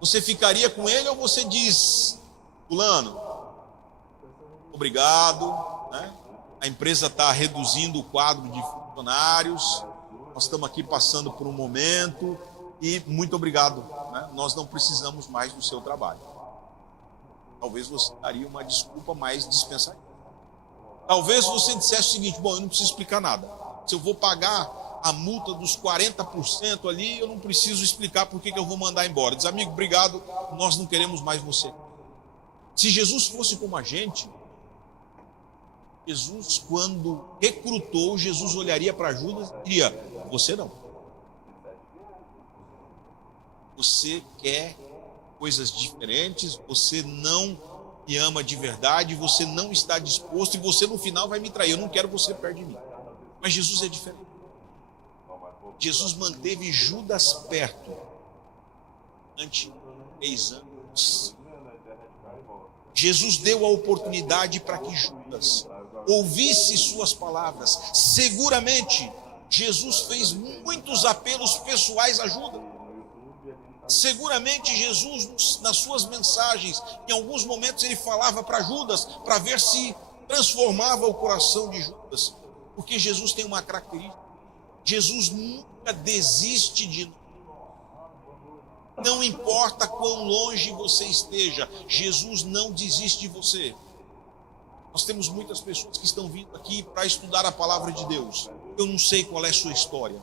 Você ficaria com ele ou você diz: fulano, obrigado, né? A empresa está reduzindo o quadro de funcionários, nós estamos aqui passando por um momento e muito obrigado, né? Nós não precisamos mais do seu trabalho. Talvez você daria uma desculpa mais dispensaria. Talvez você dissesse o seguinte: bom, eu não preciso explicar nada. Se eu vou pagar a multa dos 40% ali, eu não preciso explicar por que eu vou mandar embora. Diz, amigo, obrigado, nós não queremos mais você. Se Jesus fosse como a gente, Jesus, quando recrutou, Jesus olharia para Judas e diria, você não. Você quer coisas diferentes, você não me ama de verdade, você não está disposto e você no final vai me trair. Eu não quero você perto de mim. Mas Jesus é diferente. Jesus manteve Judas perto durante 3 anos. Jesus deu a oportunidade para que Judas ouvisse suas palavras. Seguramente, Jesus fez muitos apelos pessoais a Judas. Seguramente, Jesus, nas suas mensagens, em alguns momentos ele falava para Judas, para ver se transformava o coração de Judas. Porque Jesus tem uma característica. Jesus nunca desiste de nós. Não importa quão longe você esteja, Jesus não desiste de você. Nós temos muitas pessoas que estão vindo aqui para estudar a palavra de Deus. Eu não sei qual é a sua história.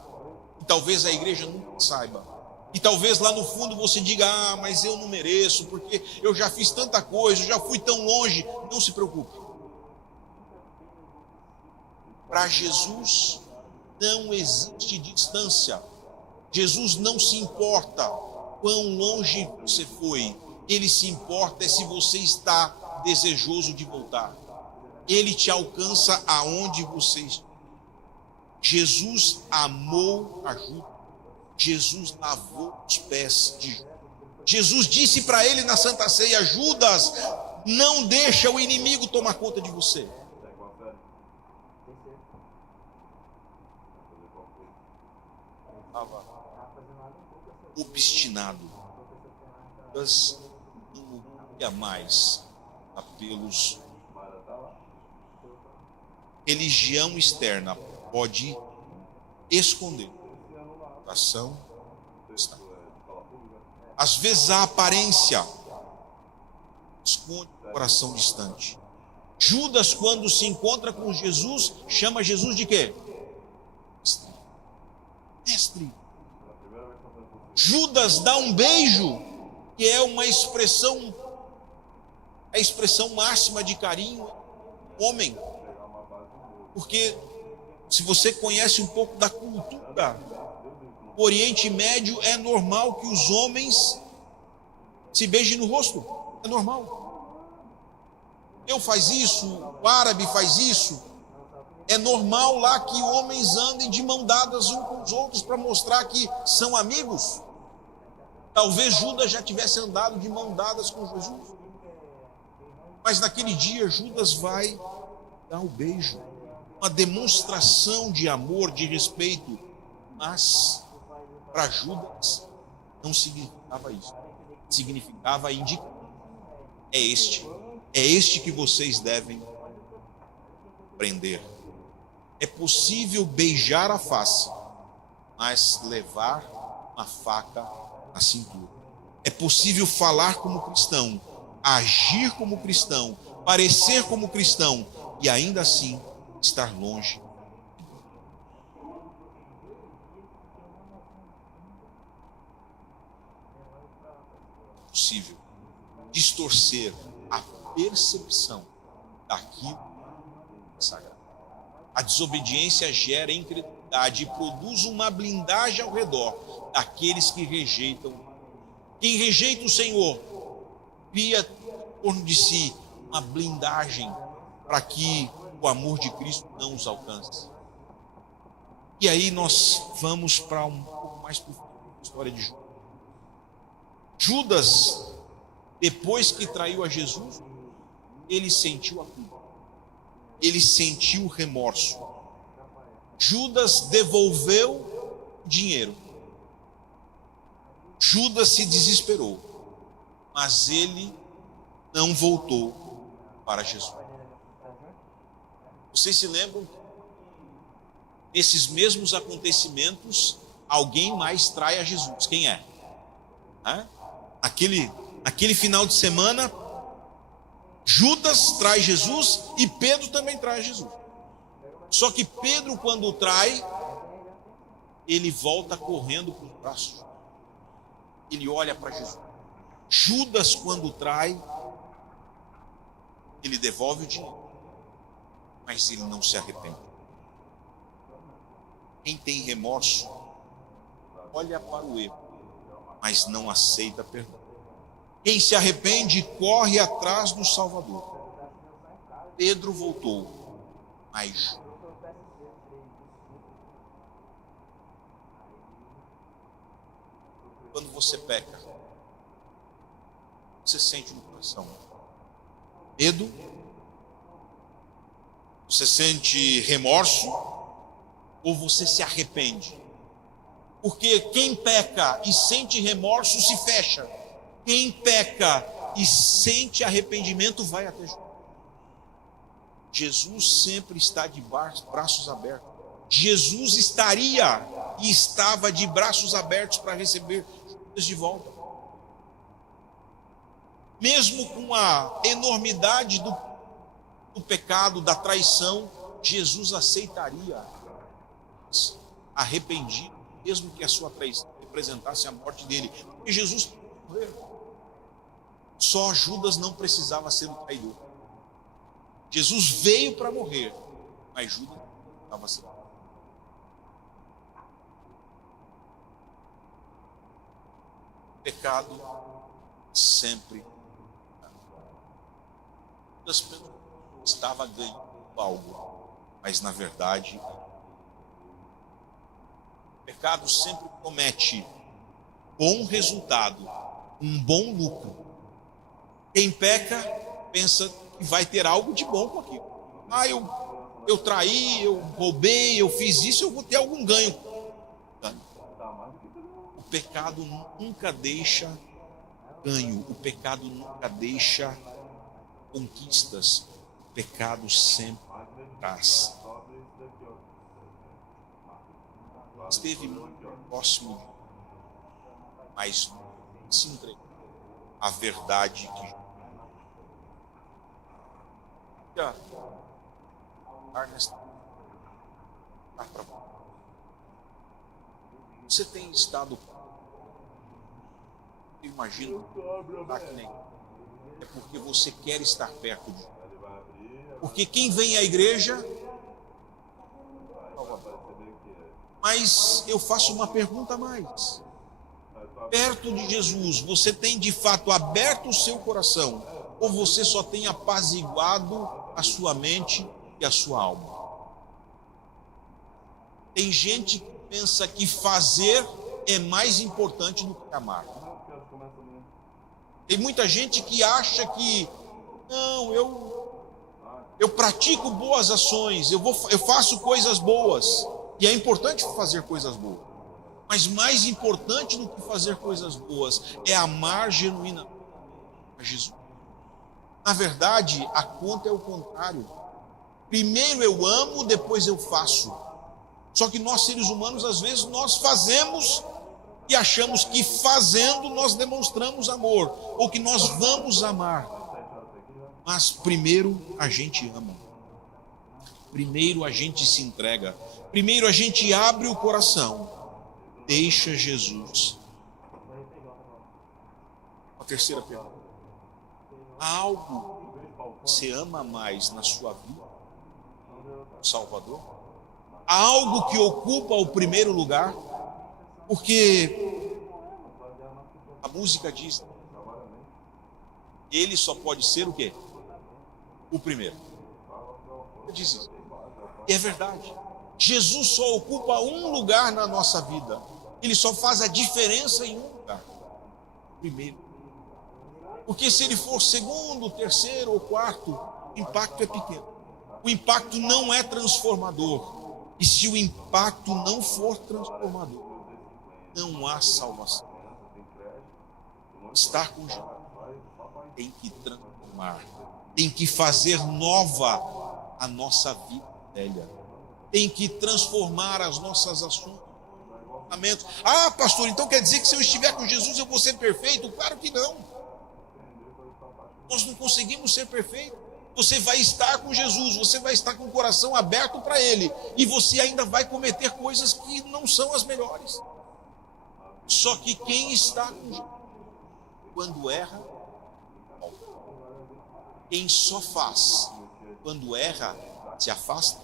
E talvez a igreja nunca saiba. E talvez lá no fundo você diga, mas eu não mereço, porque eu já fiz tanta coisa, eu já fui tão longe. Não se preocupe. Para Jesus não existe distância. Jesus não se importa quão longe você foi. Ele se importa se você está desejoso de voltar. Ele te alcança aonde você está. Jesus amou a Judas. Jesus lavou os pés de Judas. Jesus disse para ele na Santa Ceia, Judas, não deixa o inimigo tomar conta de você. Estava obstinado. Judas não ouvia mais apelos. Religião externa pode esconder o coração. Às vezes a aparência esconde o coração distante. Judas, quando se encontra com Jesus, chama Jesus de quê? Mestre. Judas dá um beijo, que é uma expressão, a expressão máxima de carinho, homem. Porque se você conhece um pouco da cultura do Oriente Médio, é normal que os homens se beijem no rosto. É normal. Eu faz isso, o árabe faz isso. É normal lá que homens andem de mão dadas uns com os outros para mostrar que são amigos. Talvez Judas já tivesse andado de mão dadas com Jesus. Mas naquele dia Judas vai dar o beijo. Uma demonstração de amor, de respeito. Mas para Judas não significava isso. Significava indicar. É este que vocês devem aprender. É possível beijar a face, mas levar uma faca na cintura. É possível falar como cristão, agir como cristão, parecer como cristão e ainda assim estar longe. É possível distorcer a percepção daquilo que é sagrado. A desobediência gera incredulidade e produz uma blindagem ao redor daqueles que rejeitam. Quem rejeita o Senhor cria em torno de si uma blindagem para que o amor de Cristo não os alcance. E aí nós vamos para um pouco mais profundo da história de Judas. Judas, depois que traiu a Jesus, ele sentiu a culpa. Ele sentiu remorso. Judas devolveu o dinheiro. Judas se desesperou, mas ele não voltou para Jesus. Vocês se lembram? Nesses mesmos acontecimentos, alguém mais trai a Jesus. Quem é? Aquele final de semana, Judas trai Jesus e Pedro também trai Jesus. Só que Pedro, quando trai, ele volta correndo para os braços. Ele olha para Jesus. Judas, quando trai, ele devolve o dinheiro, mas ele não se arrepende. Quem tem remorso, olha para o erro, mas não aceita perdão. Quem se arrepende, corre atrás do Salvador. Pedro voltou, mas quando você peca, você sente no coração medo? Você sente remorso? Ou você se arrepende? Porque quem peca e sente remorso se fecha. Quem peca e sente arrependimento vai até Jesus. Jesus sempre está de braços abertos. Jesus estaria e estava de braços abertos para receber Judas de volta. Mesmo com a enormidade do pecado, da traição, Jesus aceitaria arrependido, mesmo que a sua traição representasse a morte dele. Porque Jesus morreu. Só Judas não precisava ser o traidor. Jesus veio para morrer, mas Judas não estava sendo. O pecado sempre estava ganhando algo, mas na verdade o pecado sempre promete bom resultado, um bom lucro. Quem peca pensa que vai ter algo de bom com aquilo. Eu traí, eu roubei, eu fiz isso, eu vou ter algum ganho. O pecado nunca deixa ganho, o pecado nunca deixa conquistas, o pecado sempre traz. Esteve muito próximo, mas se entregou à verdade você tem estado, eu imagino, é porque você quer estar perto de Deus. Porque quem vem à igreja, mas eu faço uma pergunta a mais. Perto de Jesus, você tem de fato aberto o seu coração, ou você só tem apaziguado a sua mente e a sua alma? Tem gente que pensa que fazer é mais importante do que amar. Tem muita gente que acha que não, eu pratico boas ações, eu faço coisas boas, e é importante fazer coisas boas. Mas mais importante do que fazer coisas boas é amar genuinamente a Jesus. Na verdade, a conta é o contrário. Primeiro eu amo, depois eu faço. Só que nós, seres humanos, às vezes nós fazemos e achamos que fazendo nós demonstramos amor, ou que nós vamos amar. Mas primeiro a gente ama. Primeiro a gente se entrega. Primeiro a gente abre o coração. Deixa Jesus. A terceira pergunta. Há algo que você ama mais na sua vida? O Salvador? Há algo que ocupa o primeiro lugar? Porque a música diz, ele só pode ser o quê? O primeiro. Diz isso. E é verdade. Jesus só ocupa um lugar na nossa vida. Ele só faz a diferença em um lugar. Primeiro. Porque se ele for segundo, terceiro ou quarto, o impacto é pequeno. O impacto não é transformador. E se o impacto não for transformador, não há salvação. Estar com Jesus tem que transformar, tem que fazer nova a nossa vida velha, tem que transformar as nossas ações. Ah, pastor, então quer dizer que se eu estiver com Jesus eu vou ser perfeito? Claro que não. Nós não conseguimos ser perfeitos. Você vai estar com Jesus, você vai estar com o coração aberto para Ele, e você ainda vai cometer coisas que não são as melhores. Só que quem está com Jesus, quando erra, volta. Quem só faz quando erra, se afasta.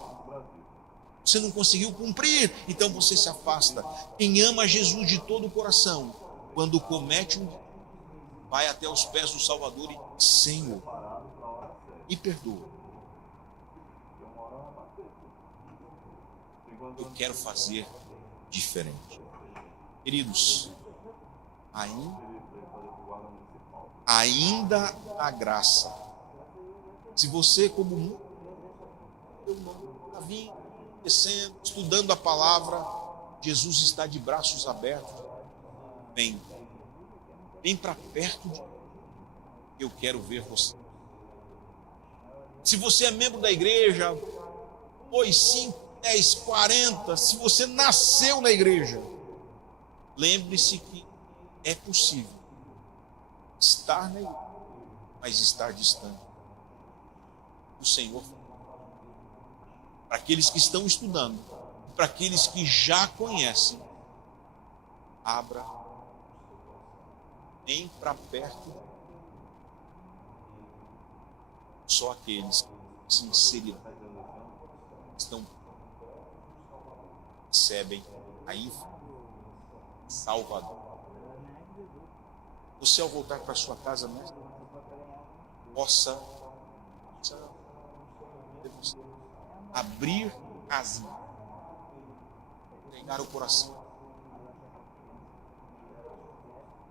Você não conseguiu cumprir, então você se afasta. Quem ama Jesus de todo o coração, quando comete um, vai até os pés do Salvador e diz: Senhor, me perdoa. Eu quero fazer diferente. Queridos, ainda há graça. Se você, como eu não vim conhecendo, estudando a palavra, Jesus está de braços abertos. Vem para perto de mim. Eu quero ver você. Se você é membro da igreja, 2, 5, 10, 40, se você nasceu na igreja, lembre-se que é possível estar na igreja, mas estar distante do Senhor. Para aqueles que estão estudando, para aqueles que já conhecem, abra, vem para perto. Só aqueles que sinceridade estão recebem a informação Salvador. Você, ao voltar para sua casa, possa abrir casa, entregar o coração,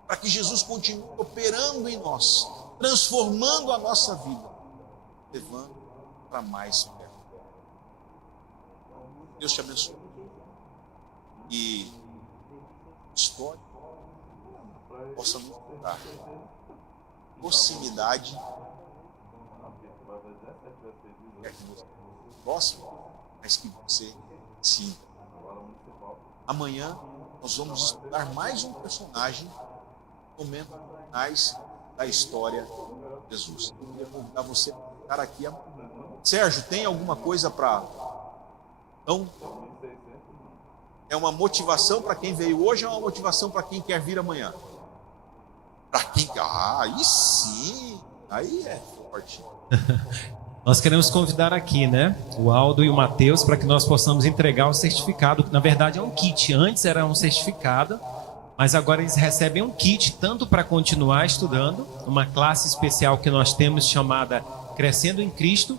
para que Jesus continue operando em nós, transformando a nossa vida, levando para mais perto. Deus te abençoe. E história possa nos dar proximidade, próximo, mas que você sinta. Amanhã nós vamos estudar mais um personagem, momentos finais da história de Jesus. Eu queria convidar você para ficar aqui. Sérgio, tem alguma coisa para... Não? É uma motivação para quem veio hoje ou é uma motivação para quem quer vir amanhã? Para quem... aí sim! Aí é forte. Nós queremos convidar aqui, né, o Aldo e o Matheus, para que nós possamos entregar o certificado, que na verdade é um kit. Antes era um certificado, mas agora eles recebem um kit, tanto para continuar estudando, uma classe especial que nós temos chamada Crescendo em Cristo,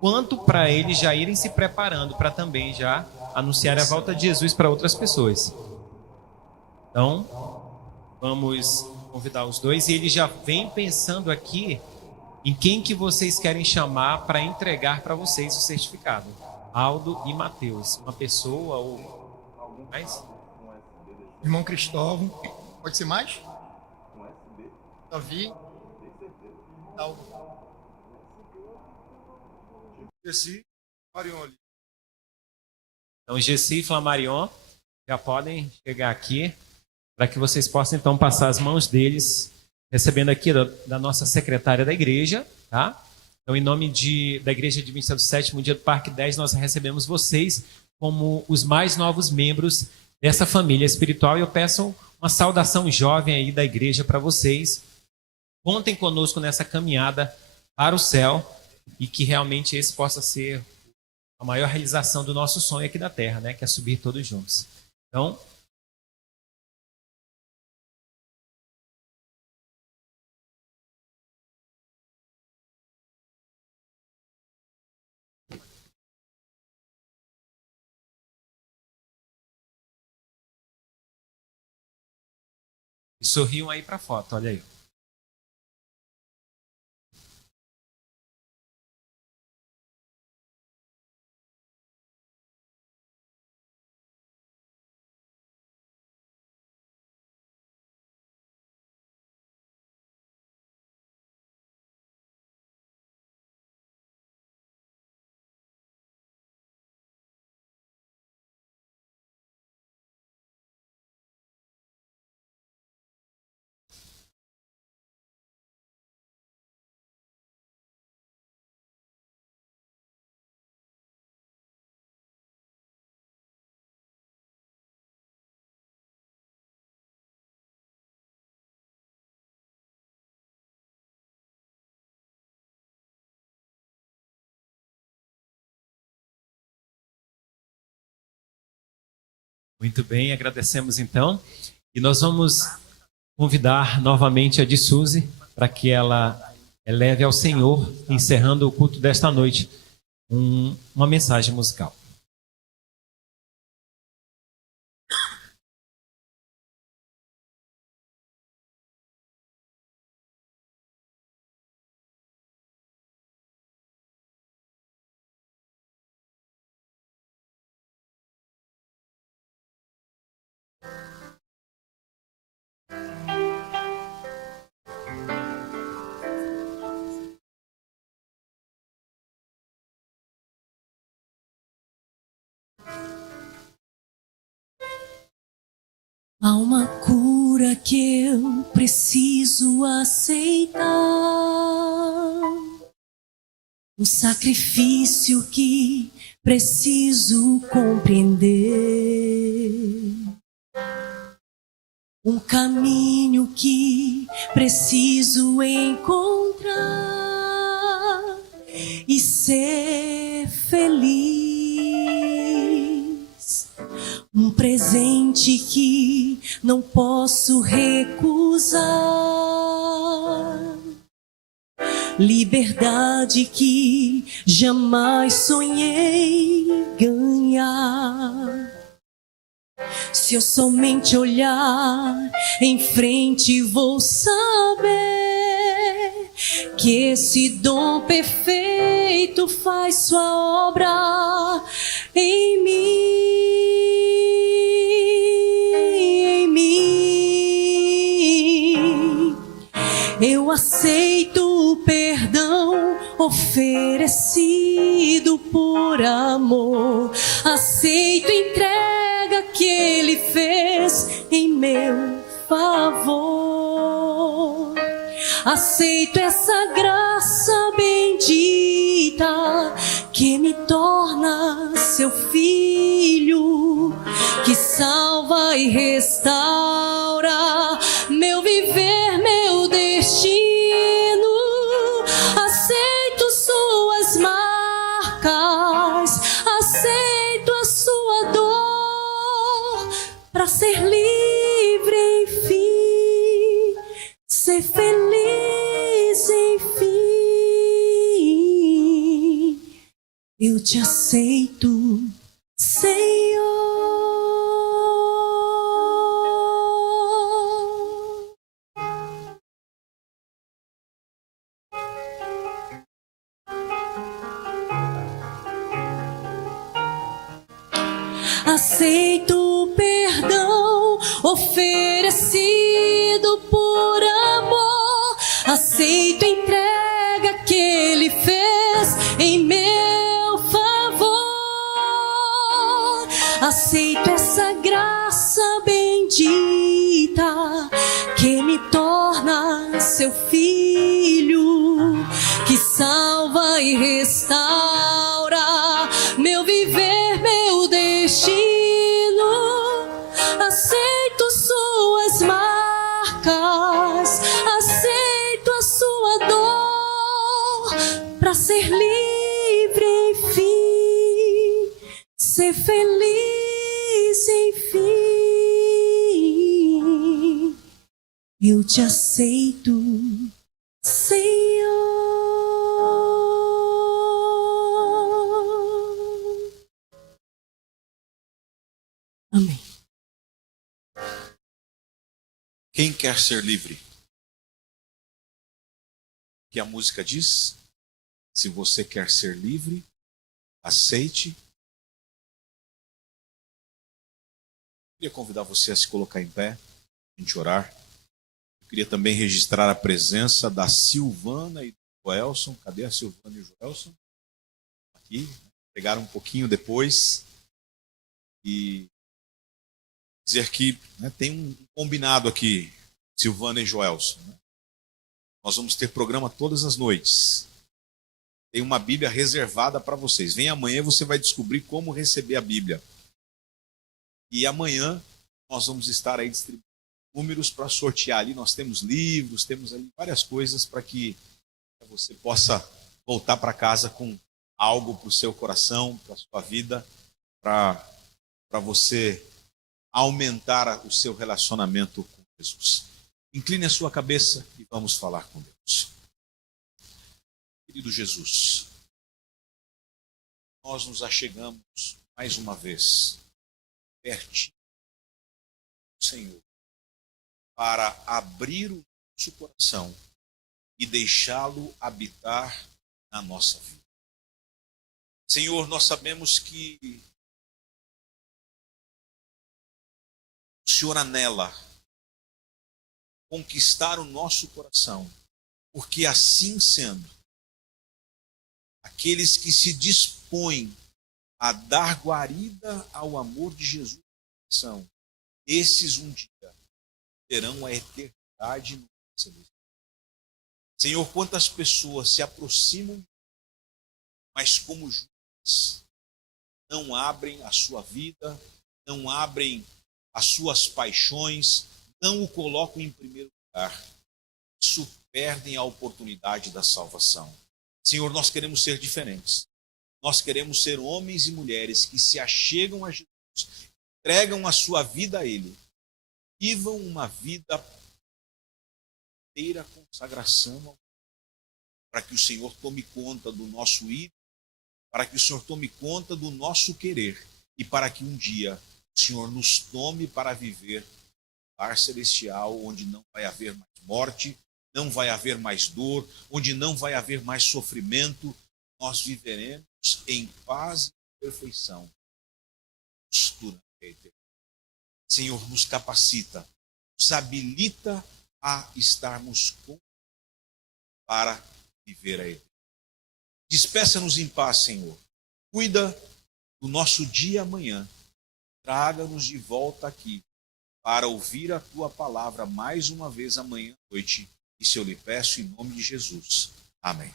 quanto para eles já irem se preparando para também já anunciar a volta de Jesus para outras pessoas. Então, vamos convidar os dois, e eles já vêm pensando aqui em quem que vocês querem chamar para entregar para vocês o certificado. Aldo e Matheus. Uma pessoa ou mais? Irmão Cristóvão. Pode ser mais? Davi. Aldo. Esse Marion ali. Então, Gessi e Flamarion já podem chegar aqui para que vocês possam então passar as mãos deles, recebendo aqui da nossa secretária da igreja, tá? Então, em nome da Igreja Adventista do Sétimo Dia do Parque 10, nós recebemos vocês como os mais novos membros dessa família espiritual, e eu peço uma saudação jovem aí da igreja para vocês. Contem conosco nessa caminhada para o céu, e que realmente esse possa ser a maior realização do nosso sonho aqui da terra, né? Que é subir todos juntos. Então, e sorriam aí para a foto, olha aí. Muito bem, agradecemos então. E nós vamos convidar novamente a de Suzy para que ela eleve ao Senhor, encerrando o culto desta noite, uma mensagem musical. Há uma cura que eu preciso aceitar, um sacrifício que preciso compreender, um caminho que preciso encontrar e ser feliz. Um presente que não posso recusar, liberdade que jamais sonhei ganhar. Se eu somente olhar em frente, vou saber que esse dom perfeito faz sua obra em mim. Eu aceito o perdão oferecido por amor. Aceito a entrega que Ele fez em meu favor. Aceito essa graça bendita que me torna seu filho, que salva e restaura meu viver, meu destino. Aceito suas marcas, aceito a sua dor, para ser livre, enfim, ser feliz, enfim. Eu te aceito, Senhor. Aceito o perdão oferecido por amor. Aceito a entrega que Ele fez em meu favor. Aceito essa graça bendita que me torna seu filho, que salva e restaura meu viver, meu destino. Aceito suas marcas, aceito a sua dor, para ser livre, enfim, ser feliz, enfim. Eu te aceito, Senhor. Amém. Quem quer ser livre? O que a música diz? Se você quer ser livre, aceite. Eu queria convidar você a se colocar em pé, a gente orar. Eu queria também registrar a presença da Silvana e do Joelson. Cadê a Silvana e o Joelson? Aqui, pegaram um pouquinho depois. E dizer que tem um combinado aqui, Silvana e Joelson. Nós vamos ter programa todas as noites. Tem uma Bíblia reservada para vocês. Vem amanhã, você vai descobrir como receber a Bíblia. E amanhã nós vamos estar aí distribuindo números para sortear ali. Nós temos livros, temos ali várias coisas para que você possa voltar para casa com algo para o seu coração, para a sua vida, para você aumentar o seu relacionamento com Jesus. Incline a sua cabeça e vamos falar com Deus. Querido Jesus, nós nos achegamos mais uma vez pertinho do Senhor para abrir o nosso coração e deixá-lo habitar na nossa vida. Senhor, nós sabemos que o Senhor anela conquistar o nosso coração, porque assim sendo, aqueles que se dispõem a dar guarida ao amor de Jesus, são esses um dia terão a eternidade no céu. Senhor, quantas pessoas se aproximam, mas como Judas, não abrem a sua vida, não abrem as suas paixões, não o colocam em primeiro lugar, isso perdem a oportunidade da salvação. Senhor, nós queremos ser diferentes. Nós queremos ser homens e mulheres que se achegam a Jesus, entregam a sua vida a Ele, vivam uma vida inteira consagração, para que o Senhor tome conta do nosso ir, para que o Senhor tome conta do nosso querer e para que um dia o Senhor nos tome para viver um lar celestial onde não vai haver mais morte, não vai haver mais dor, onde não vai haver mais sofrimento. Nós viveremos em paz e perfeição durante a eternidade. Senhor, nos capacita, nos habilita a estarmos com para viver a eternidade. Despeça-nos em paz, Senhor. Cuida do nosso dia amanhã. Traga-nos de volta aqui para ouvir a Tua palavra mais uma vez amanhã à noite. Isso eu lhe peço em nome de Jesus. Amém.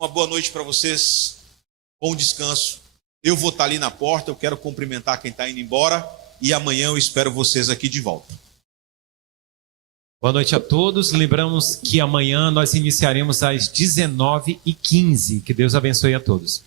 Uma boa noite para vocês. Bom descanso. Eu vou estar ali na porta. Eu quero cumprimentar quem está indo embora. E amanhã eu espero vocês aqui de volta. Boa noite a todos. Lembramos que amanhã nós iniciaremos às 19h15. Que Deus abençoe a todos.